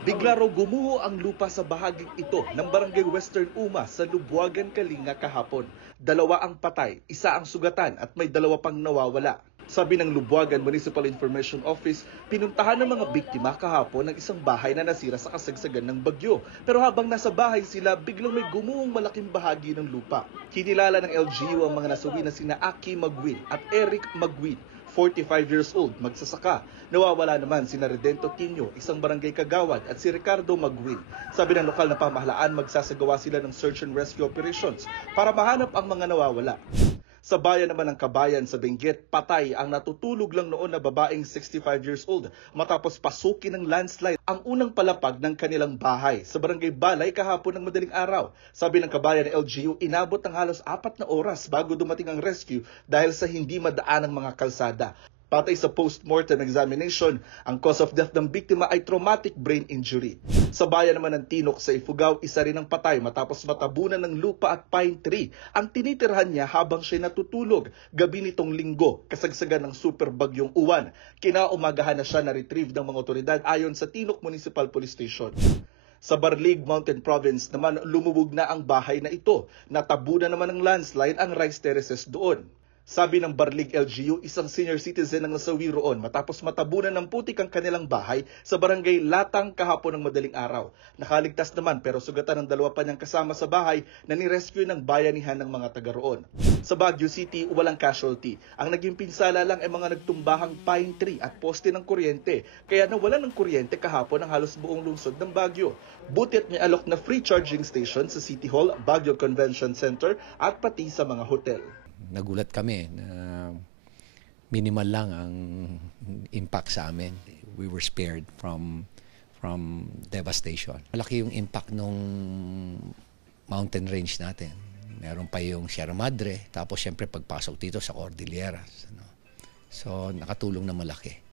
Bigla raw gumuho ang lupa sa bahaging ito ng Barangay Western Uma sa Lubuagan, Kalinga kahapon. Dalawa ang patay, isa ang sugatan at may dalawa pang nawawala. Sabi ng Lubuagan Municipal Information Office, pinuntahan ng mga biktima kahapon ng isang bahay na nasira sa kasagsagan ng bagyo. Pero habang nasa bahay sila, biglang may gumuhong malaking bahagi ng lupa. Kinilala ng LGU ang mga nasawi na sina Aki Magwin at Eric Magwin, 45 years old, magsasaka. Nawawala naman sina Redento Tinio, isang barangay kagawad, at si Ricardo Magwin. Sabi ng lokal na pamahalaan, magsasagawa sila ng search and rescue operations para mahanap ang mga nawawala. Sa bayan naman ng Kabayan sa Benguet, patay ang natutulog lang noon na babaeng 65 years old matapos pasukin ng landslide ang unang palapag ng kanilang bahay sa Barangay Balay kahapon ng madaling araw. Sabi ng Kabayan ng LGU, inabot ng halos 4 na oras bago dumating ang rescue dahil sa hindi madaan ng mga kalsada. Patay sa post-mortem examination, ang cause of death ng biktima ay traumatic brain injury. Sa bayan naman ng Tinok sa Ifugao, isa rin ang patay matapos matabunan ng lupa at pine tree ang tinitirhan niya habang siya natutulog gabi nitong linggo, kasagsagan ng super bagyong Uwan. Kinaumagahan na siya na-retrieve ng mga otoridad ayon sa Tinok Municipal Police Station. Sa Barlig Mountain Province naman, lumubog na ang bahay na ito. Natabunan naman ng landslide ang rice terraces doon. Sabi ng Barlig LGU, isang senior citizen ang nasawi roon matapos matabunan ng putik ang kanilang bahay sa barangay Latang kahapon ng madaling araw. Nakaligtas naman pero sugatan ng dalawa pa niyang kasama sa bahay na nirescue ng bayanihan ng mga taga roon. Sa Baguio City, walang casualty. Ang naging pinsala lang ay mga nagtumbahang pine tree at poste ng kuryente, kaya nawalan ng kuryente kahapon ang halos buong lungsod ng Baguio. Butit may alok na free charging station sa City Hall, Baguio Convention Center at pati sa mga hotel. Nagulat kami na minimal lang ang impact sa amin. We were spared from devastation. Malaki yung impact nung mountain range natin. Meron pa yung Sierra Madre, tapos siyempre pagpasok dito sa Cordilleras. So nakatulong na malaki.